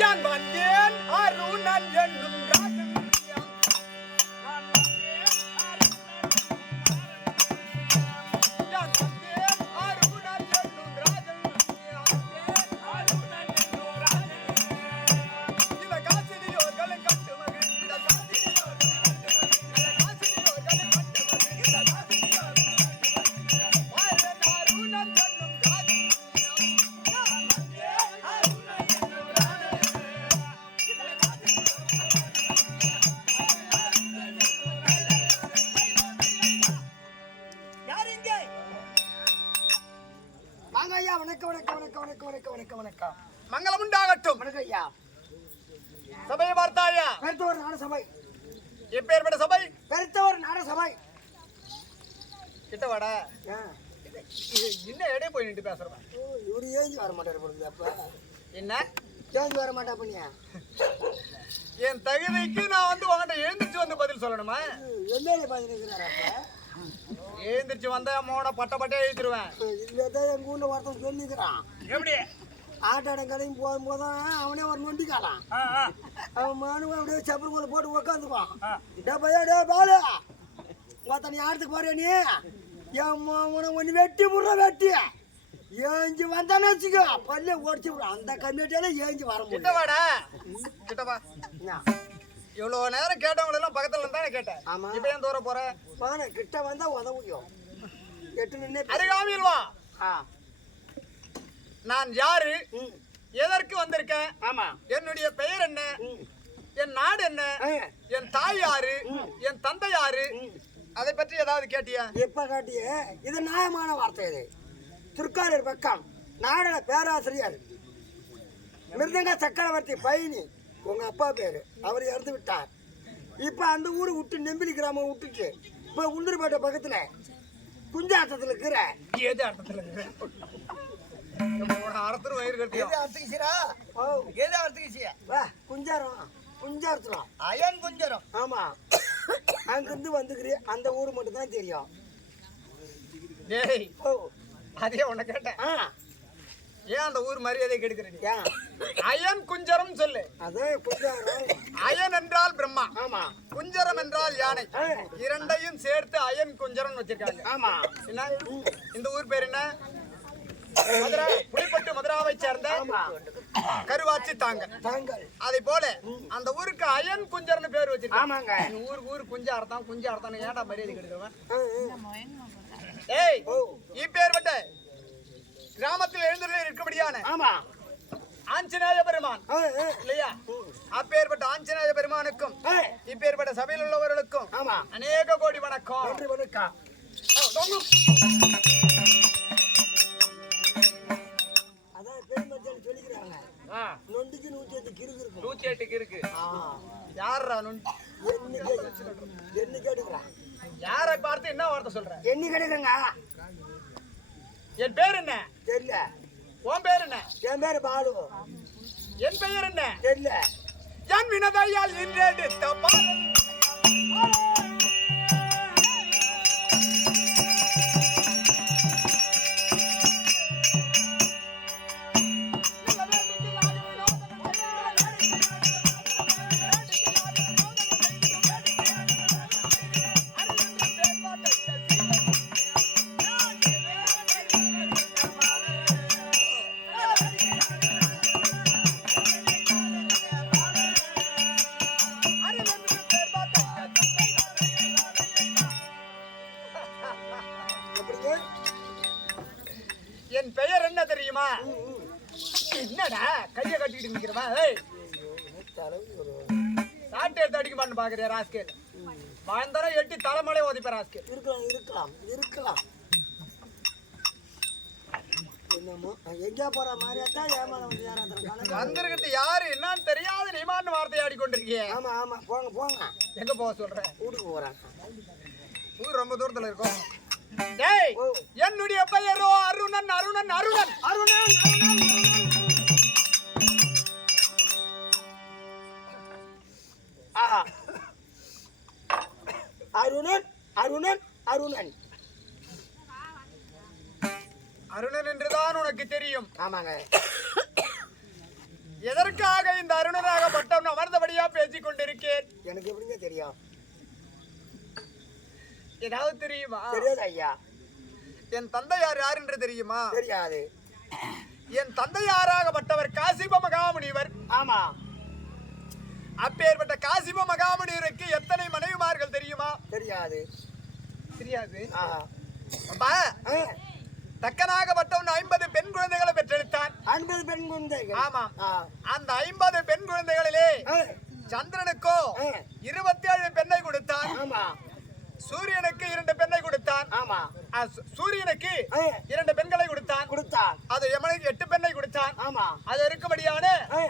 யான் வந்தேன் அருணன் என்னும் இவரு ஏஞ்சி வர மாட்டாரு பொழுது அப்ப. என்ன? ஏஞ்சி வர மாட்டா பண்ணியா? என் தகுதிக்கு நான் வந்து உன்கிட்ட எழுந்திருச்சு வந்து பதில் சொல்லணுமா? எம்எல்ஏ பார்த்து நிற்கிறாரு அப்ப? எழுந்திருச்சு வந்தா மோட பட்ட பட்டே எழுதிருவேன் இல்லை தான் எங்கள் ஊரில் ஒருத்தன் சொல்லிக்கிறான் எப்படி? ஆட்டாடம் கடையும் போகும்போது தான் அவனே ஒரு நொண்டிக்காலாம் ஆ, ஆ, அவன் மானுவ அப்படியே செப்பல் போல போட்டு உக்காந்துப்பான் ஆ. டே பையா டே பாலு. மொத்த நீ ஆடத்துக்கு போறியா நீ? என் மாமனை ஒன்று வெட்டி முடுற வெட்டி. ஏஞ்சி வந்தானே வச்சுக்கோ. பல்லே ஓடிச்சு அந்த கண்ணாட்டியால ஏஞ்சி வர கிட்ட முடியும் வாடா. கிட்ட வா. என்ன? இவ்வளவு நேரம் கேட்டவங்க எல்லாம் பக்கத்துல இருந்தா கேட்டேன். ஆமா. இப்ப ஏன் தூர போற? வாங்க கிட்ட வந்தா உதவியும் எட்டு நின்று அருகாமையில் வா. நான் யாரு? எதற்கு வந்திருக்கேன்? ஆமா. என்னுடைய பெயர் என்ன? என் நாடு என்ன? என் தாய் யாரு? என் தந்தை யாரு. அதை பற்றி ஏதாவது கேட்டியா? இப்ப காட்டிய. இது நியாயமான வார்த்தை இது. திருக்காரூர் பக்கம் நாடக பேராசிரியர். மிருதங்க சக்கரவர்த்தி பயணி உங்க அப்பா பேரு. அவர் இறந்து விட்டார். இப்ப அந்த ஊரை விட்டு நெம்பிலி கிராமம் விட்டுட்டு இப்ப உளுந்தூர்பேட்டை பக்கத்துல குஞ்சாட்டத்துல இருக்கிற ஏது அர்த்தத்துல அறுத்துரு வயிறு ஓ. எது அர்த்தகிசியா வா குஞ்சாரம் குஞ்சாரத்துலாம். அயன் குஞ்சரம். ஆமா. அங்கிருந்து வந்துக்கிறீ அந்த ஊர் மட்டும் தான் தெரியும். டேய். ஓ. அதே உன்னை கேட்டேன். ஏன் அந்த ஊர் மரியாதை கெடுக்கிறீங்க? அயன் குஞ்சரம் சொல்லு. அதான் குஞ்சாரம். அயன் என்றால் பிரம்மா. ஆமா. குஞ்சரம் என்றால் யானை. இரண்டையும் சேர்த்து அயன் குஞ்சரம் வச்சிருக்காங்க. ஆமா. என்ன? இந்த ஊர் பேர் என்ன? மதுரா புலிப்பட்டு மதுராவை சேர்ந்த கருவாச்சி தாங்க தாங்கள் அதே போல அந்த ஊருக்கு அயன் குஞ்சர்னு பேர் வச்சிருக்காங்க. ஊருக்கு ஊர் குஞ்ச அர்த்தம் குஞ்ச அர்த்தம் ஏன்டா மரியாதை கெடுக்கிறவன். ஏய் இப்பேற்பட்ட கிராமத்தில் எழுந்துள்ள இருக்கபடியான ஆமா. ஆஞ்சநேய பெருமான். இல்லையா? அப்பேற்பட்ட ஆஞ்சநேய பெருமானுக்கும் இப்பேற்பட்ட சபையில் உள்ளவர்களுக்கும் அநேக கோடி வணக்கம். நன்றி வணக்கம். நொண்டிக்கு நூற்றி எட்டு கிறுக்கு இருக்கும். நூத்தி எட்டுக்கு இருக்கு ஆ, யாரா நுண்- எண்ணி எண்ணி கேடுக்கிறான் யாரை பார்த்து என்ன வார்த்தை சொல்ற? எண்ணி கேடுக்குங்க என் பேர் என்ன? தெரியல. உன் பேர் என்ன? என் பேரு பாலு. என் பெயர் என்ன? தெரியல. என் வினதையால் இன்றெடுத்த பாடல். சாட்டை எடுத்து அடிக்க மாட்டேன் பாக்குறியா ராஸ்கேல்? வாழ்ந்தாலும் எட்டி தலைமலை ஓதிப்ப ராஸ்கேல். இருக்கலாம் இருக்கலாம் இருக்கலாம். என்னமோ எங்கேயா போற மாதிரியா தான் ஏமாத வந்து யாராவது வந்திருக்கிறது யாரு? என்னன்னு தெரியாத நீமான்னு வார்த்தை ஆடிக்கொண்டிருக்கிய. ஆமா ஆமா போங்க போங்க. எங்க போக சொல்ற? வீட்டுக்கு போறாங்க ஊர் ரொம்ப தூரத்துல இருக்கும். என்னுடைய பெயரோ அருணன் அருணன். அருணன் அருணன் அருணன். அருணன் அருணன். அருணன் என்றுதான் உனக்கு தெரியும். ஆமாங்க. எதற்காக இந்த அருணராக பட்டம் அமர்ந்தபடியா பேசிக் கொண்டிருக்கேன்? எனக்கு எப்படிங்க தெரியும்? ஏதாவது தெரியுமா? தெரியாது ஐயா. என் தந்தையார் யார் என்று தெரியுமா? தெரியாது. என் தந்தையாராகப்பட்டவர் காசிப மகாமுனிவர். ஆமா. அப்பேற்பட்ட காசிப மகாமுனிவருக்கு எத்தனை மனைவிமார்கள் தெரியுமா? தெரியாது. தெரியாது. அப்பா தக்கனாகப்பட்டவன் ஐம்பது பெண் குழந்தைகளை பெற்றெடுத்தான். ஐம்பது பெண் குழந்தைகள். ஆமாம். ஆ, அந்த ஐம்பது பெண் குழந்தைகளிலே சந்திரனுக்கோ இருபத்தி ஏழு பெண்ணை கொடுத்தான். ஆமா. சூரியனுக்கு இரண்டு பெண்ணை கொடுத்தான். ஆமா. சூரியனுக்கு இரண்டு பெண்களை கொடுத்தான். கொடுத்தான். அது யமனுக்கு எட்டு பெண்ணை கொடுத்தான். ஆமா. அது இருக்கும்படியான.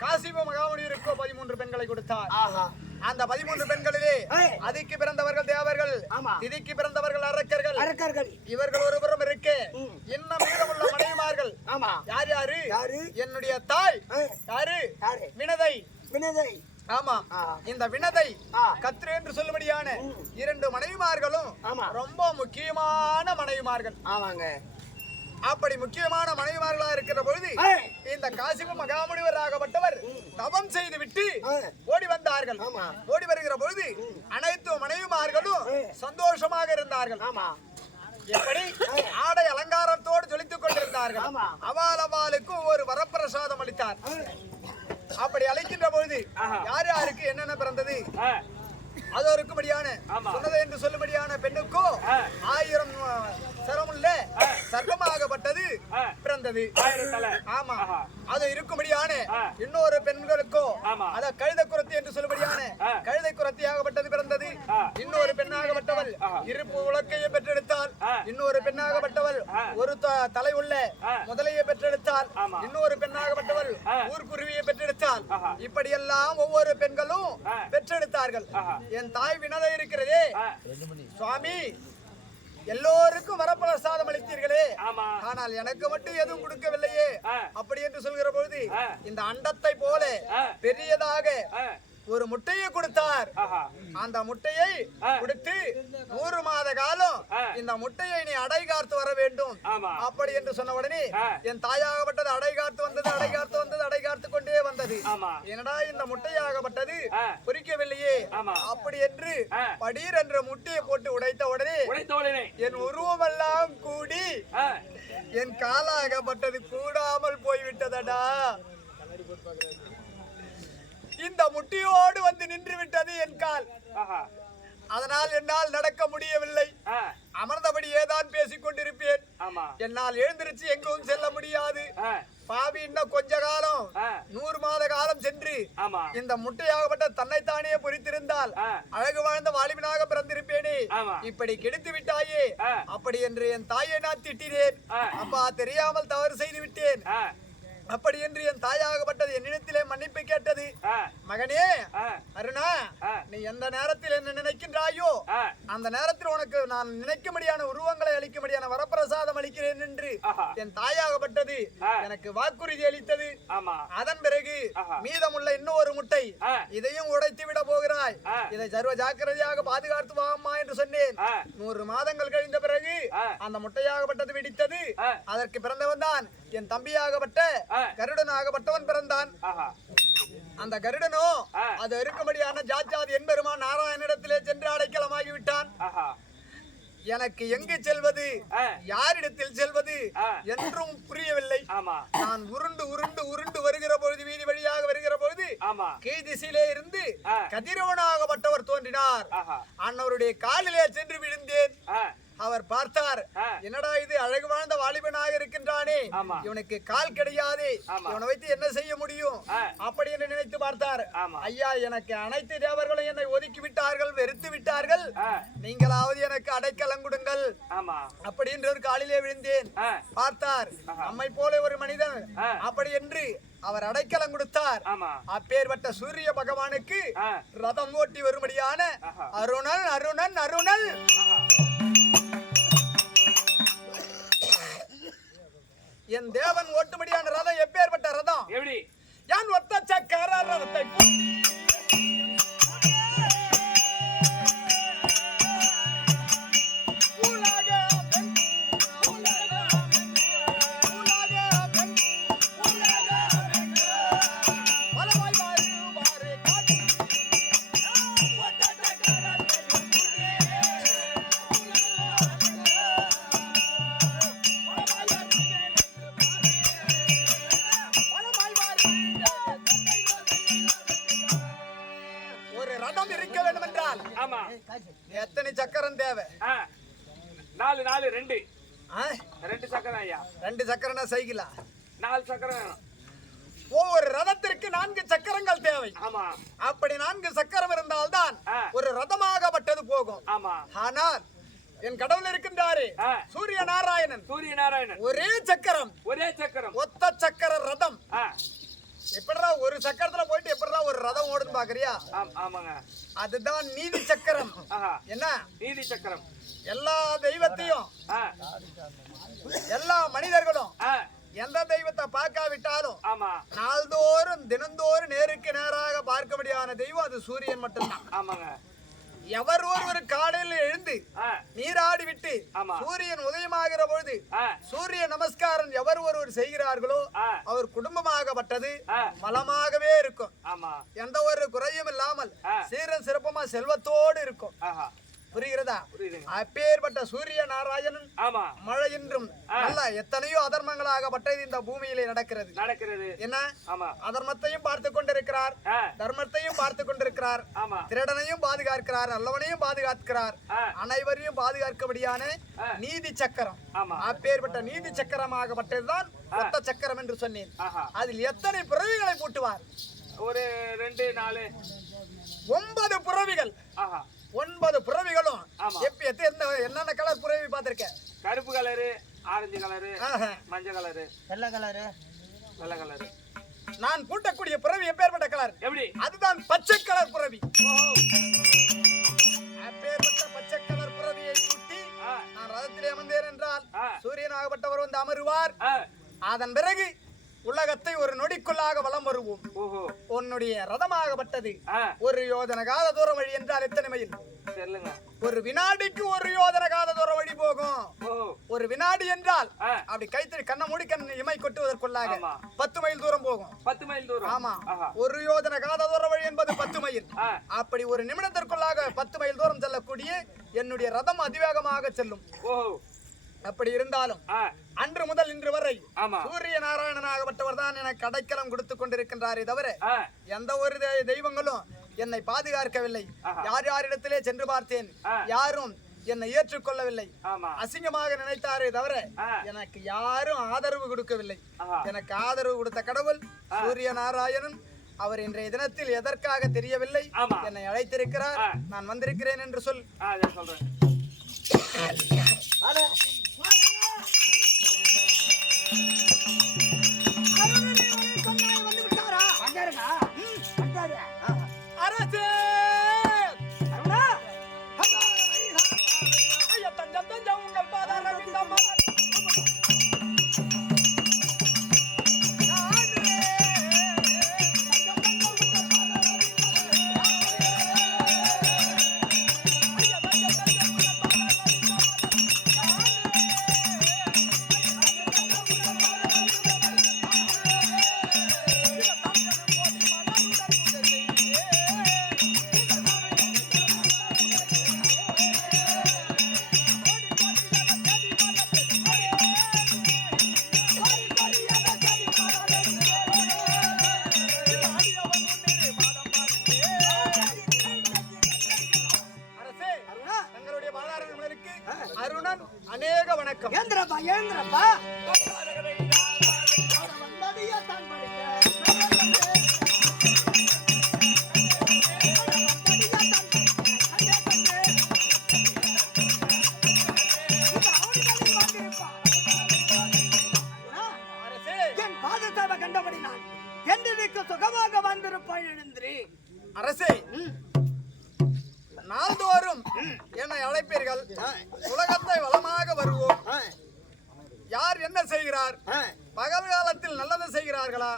காசிப மகாமுனிவருக்கோ பதிமூன்று பெண்களை கொடுத்தான். ஆஹா. அந்த பதிமூன்று பெண்களிலே. அதிக்கு பிறந்தவர்கள் தேவர்கள். திதிக்கு பிறந்தவர்கள் அரக்கர்கள். அரக்கர்கள். இவர்கள் ஒருபுறம் இருக்கு. இன்னும் மீதமுள்ள மனைவிமார்கள். ஆமா. யார் யாரு? யாரு? என்னுடைய தாய். யாரு? வினதை. வினதை. ஆமா. இந்த வினதை. கத்ரு என்று சொல்லும்படியான. இரண்டு மனைவிமார்களும். ரொம்ப முக்கியமான மனைவிமார்கள். ஆமாங்க. அப்படி முக்கியமான மனைவிமார்களா இருக்கிற பொழுது இந்த காசிப மகாமுனிவர் ஆகப்பட்டவர் தவம் செய்து விட்டு ஓடி வந்தார்கள். ஓடி வருகிற பொழுது அனைத்து மனைவிமார்களும். சந்தோஷமாக இருந்தார்கள். எப்படி? ஆடை அலங்காரத்தோடு ஜொலித்துக் கொண்டிருந்தார்கள். அவால் அவாலுக்கு ஒரு வரப்பிரசாதம் அளித்தார். அப்படி அளிக்கின்ற பொழுது யார் யாருக்கு என்னென்ன பிறந்தது? அது இருக்கும்படியான சொன்னது என்று சொல்லும்படியான பெண்ணுக்கோ பிறந்தது ஆமா. அது இருக்கும்படியான இன்னொரு பெண்களுக்கோ அத கழுத குரத்தி என்று சொல்லும்படியான கழுதை குரத்தியாகப்பட்டது பிறந்தது. இன்னொரு பெண்ணாகப்பட்டவள் இருப்பு உலக்கையை பெற்றெடுத்தாள். இன்னொரு பெண்ணாகப்பட்டவள் ஒரு தலை உள்ள முதலையை பெற்றெடுத்தாள். இன்னொரு பெண்ணாகப்பட்டவள் ஊர்க்குருவியை பெற்றெடுத்தாள். இப்படியெல்லாம் ஒவ்வொரு பெண்களும் பெற்றெடுத்தார்கள். என் தாய் வினதை இருக்கிறதே. சுவாமி எல்லோருக்கும் வரப்பிரசாதம் அளித்தீர்களே. ஆனால் எனக்கு மட்டும் எதுவும் கொடுக்கவில்லையே. அப்படி என்று சொல்கிற பொழுது இந்த அண்டத்தை போல பெரியதாக ஒரு முட்டையை கொடுத்தார். அந்த முட்டையை கொடுத்து நூறு மாத காலம் இந்த முட்டையை நீ அடை காத்து வர வேண்டும். அப்படி என்று சொன்ன உடனே என் தாயாகப்பட்டது அடை காத்து வந்தது அடை காத்து வந்தது அடை காத்து கொண்டே வந்தது. என்னடா இந்த முட்டையாகப்பட்டது? பொறிக்கவில்லையே. அப்படி என்று படீர் என்ற முட்டையை போட்டு உடைத்த உடனே என் உருவமெல்லாம் கூடி என் காலாகப்பட்டது கூடாமல் போய்விட்டதடா. இந்த முட்டியோடு வந்து நின்று விட்டது என் கால். அதனால் என்னால் நடக்க முடியவில்லை. அமர்ந்தபடி ஏதான் பேசிக் கொண்டிருப்பேன் என்னால் எழுந்திருச்சு எங்கும் செல்ல முடியாது. பாவி இன்னும் கொஞ்ச காலம் நூறு மாத காலம் சென்று இந்த முட்டையாகப்பட்ட தன்னைத்தானே பொறித்திருந்தால் அழகு வாழ்ந்த வாலிபனாக பிறந்திருப்பேனே. இப்படி கெடுத்து விட்டாயே. அப்படி என்று என் தாயை நான் திட்டினேன். அப்பா தெரியாமல் தவறு செய்து விட்டேன். அப்படி என்று என் தாயாகப்பட்டது என்னிடத்திலே மன்னிப்பு கேட்டது. மகனே அருணா நீ எந்த நேரத்தில் என்ன நினைக்கின்றாயோ அந்த நேரத்தில் உனக்கு நான் நினைக்கும்படியான உருவங்களை அளிக்கும்படியான வரப்பிரசாதம் அளிக்கிறேன் என்று என் தாயாகப்பட்டது எனக்கு வாக்குறுதி அளித்தது. அதன் பிறகு மீதமுள்ள இன்னொரு முட்டை இதையும் உடைத்து விட போகிறாய் இதை சர்வ ஜாக்கிரதையாக பாதுகாத்து வாம்மா என்று சொன்னேன். நூறு மாதங்கள் கழிந்த பிறகு அந்த முட்டையாகப்பட்டது வெடித்தது. அதற்கு பிறந்தவன் தான். என் தம்பியாகப்பட்ட கருடனாகப்பட்டவன் பிறந்தான். அந்த கருடனோ அது இருக்கும்படியான ஜாஜாதி என்பெருமான் நாராயணிடத்திலே சென்று அடைக்கலமாகி விட்டான் எனக்கு எங்கு செல்வது? யாரிடத்தில் செல்வது? என்றும் புரியவில்லை. நான் உருண்டு உருண்டு உருண்டு வருகிற பொழுது வீதி வழியாக வருகிற பொழுது கீழ் திசையிலே இருந்து கதிரவனாகப்பட்டவர் தோன்றினார். அன்னவருடைய காலிலே சென்று விழுந்தேன் அவர் பார்த்தார். என்னடா இது அழகு வாழ்ந்த வாலிபனாக இருக்கின்றானே. இவனுக்கு கால் கிடையாது. இவனை வைத்து என்ன செய்ய முடியும்? அப்படி என்று நினைத்து பார்த்தார். ஐயா எனக்கு அனைத்து தேவர்களும் என்னை ஒதுக்கி விட்டார்கள் வெறுத்து விட்டார்கள். நீங்களாவது எனக்கு அடைக்கலம் கொடுங்கள். அப்படி என்று ஒரு காலிலே விழுந்தேன். பார்த்தார். நம்மை போல ஒரு மனிதன் அப்படி என்று அவர் அடைக்கலம் கொடுத்தார். அப்பேற்பட்ட சூரிய பகவானுக்கு ரதம் ஓட்டி வரும்படியான அருணன் அருணன் அருணன். என் தேவன் ஓட்டும்படியான ரதம் எப்பேற்பட்ட ரதம்? எப்படி? யான் ஒத்த சக்கர ரதத்தை சக்கரம் ஐயா. ரெண்டு சக்கரம்னா சைக்கிளா நாலு சக்கரம் வேணும். ஒவ்வொரு ரதத்திற்கு நான்கு சக்கரங்கள் தேவை. ஆமா. அப்படி நான்கு சக்கரம் இருந்தால்தான். ஒரு ரதமாகப்பட்டது போகும். ஆமா. ஆனால் என் கடவுள் இருக்கின்றாரு. சூரிய நாராயணன். சூரிய நாராயணன். ஒரே சக்கரம். ஒரே சக்கரம். ஒத்த சக்கர ரதம். எப்படிடா ஒரு சக்கரத்துல போயிட்டு எப்படிடா ஒரு ரதம் ஓடுன்னு பாக்குறியா? ஆம், ஆமாங்க. அதுதான் நீதி சக்கரம். என்ன? நீதி சக்கரம். எல்லா தெய்வத்தையும் எந்த தெய்வத்தை பார்க்காவிட்டாலும் ஆமா நாள்தோறும் தினந்தோறும் நேருக்கு நேராக பார்க்க முடியாத தெய்வம் அது சூரியன் மட்டும்தான் ஆமாங்க எவர் ஒருவர் காலையில் எழுந்து. நீராடி விட்டு. சூரியன் உதயமாகிற பொழுது. சூரிய நமஸ்காரம் எவர் ஒருவர் செய்கிறார்களோ. அவர் குடும்பமாகப்பட்டது ஆ. வளமாகவே இருக்கும் எந்த ஒரு குறையும் இல்லாமல் ஆ. சீரம் சிறப்பமா செல்வத்தோடு இருக்கும் ஆஹா புரிகிறதா? அப்பேற்பட்ட சூரிய நாராயணன் ஆமா. மழை என்றும் நல்ல எத்தனையோ அதர்மங்களாகப்பட்டது இந்த பூமியிலே நடக்கிறது. நடக்கிறது. என்ன? ஆமா. அதர்மத்தையும் பார்த்து கொண்டிருக்கிறார். தர்மத்தையும் பார்த்து கொண்டிருக்கிறார். திருடனையும் பாதுகாக்கிறார். நல்லவனையும் பாதுகாக்கிறார். அனைவரையும் பாதுகாக்கபடியான. நீதி சக்கரம். அப்பேற்பட்ட நீதி சக்கரமாகப்பட்டதுதான் ஒத்த சக்கரம் என்று சொன்னேன். அதில் எத்தனை பிறவிகளை பூட்டுவார்? ஒரு ரெண்டு நாலு. ஒன்பது புறவிகள். ஆஹா. ஒன்பது புறவிகளும் ஆமா. எப்ப எத்த- எந்த என்னென்ன கலர் புறவி பார்த்திருக்க கருப்பு கலரு ஆரஞ்சு கலரு ஆஹா. மஞ்சள் கலரு வெள்ளை கலரு வெள்ளை கலரு நான் பூட்டக்கூடிய புறவி எப்பேற்பட்ட கலர் எப்படி? அதுதான் பச்சை கலர் புறவி அப்பேற்பட்ட பச்சை கலர் புறவியை பூட்டி ஆ. நான் ரதத்திலே அமர்ந்தேன் என்றால் ஆ. சூரியனாகப்பட்டவர் வந்து அமருவார். அதன் பிறகு உலகத்தை ஒரு நொடிக்குள்ளாக வலம் வருவோம். உன்னுடைய ரதமாகப்பட்டது. ஒரு யோஜன காத தூரம் வழி என்றால் எத்தனை மைல்? ஒரு வினாடிக்கு ஒரு யோஜன காத தூரம் வழி போகும். ஒரு வினாடி என்றால். அப்படி கைத்தறி கண்ணை மூடி கண் இமை கொட்டுவதற்குள்ளாக. பத்து மைல் தூரம் போகும். பத்து மைல் தூரம். ஆமா. ஒரு யோஜன காத தூரம் வழி என்பது பத்து மைல். அப்படி ஒரு நிமிடத்திற்குள்ளாக பத்து மைல் தூரம் செல்லக்கூடிய என்னுடைய ரதம் அதிவேகமாக செல்லும். அப்படி இருந்தாலும் அன்று முதல் இன்று வரை சூரிய நாராயணனாகப்பட்டவர் தான் எனக்கு அடைக்கலம் கொடுத்து கொண்டிருக்கின்றாரே தவிர எந்த ஒரு தெய்வங்களும் என்னை பாதுகாக்கவில்லை. யார் யாரிடத்திலே சென்று பார்த்தேன். யாரும் என்னை ஏற்றுக்கொள்ளவில்லை அசிங்கமாக நினைத்தாரே தவிர. எனக்கு யாரும் ஆதரவு கொடுக்கவில்லை. எனக்கு ஆதரவு கொடுத்த கடவுள் சூரிய நாராயணன் அவர் இன்றைய தினத்தில் எதற்காக தெரியவில்லை. என்னை அழைத்திருக்கிறார். நான் வந்திருக்கிறேன் என்று சொல் சொல்றேன் வந்து விட்டாரா? வந்தாருங்க வந்தாரு. செய்கிறார்? பகல் காலத்தில் நல்லது செய்கிறார்களா?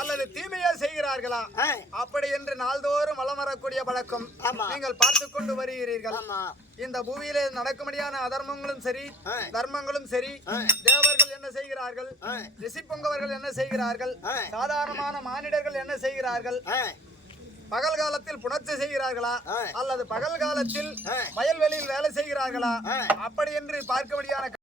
அல்லது தீமையை செய்கிறார்களா? அப்படி என்று நாள்தோறும் வளம் வரக்கூடிய பழக்கம். நீங்கள் பார்த்து கொண்டு வருகிறீர்கள். இந்த பூமியிலே நடக்கும்படியான அதர்மங்களும் சரி தர்மங்களும் சரி தேவர்கள் என்ன செய்கிறார்கள்? ரிஷி பொங்கவர்கள் என்ன செய்கிறார்கள்? சாதாரணமான மானிடர்கள் என்ன செய்கிறார்கள்? பகல் காலத்தில் புணர்ச்சி செய்கிறார்களா? அல்லது பகல் காலத்தில் வயல்வெளியில் வேலை செய்கிறார்களா? அப்படி என்று பார்க்கபடியான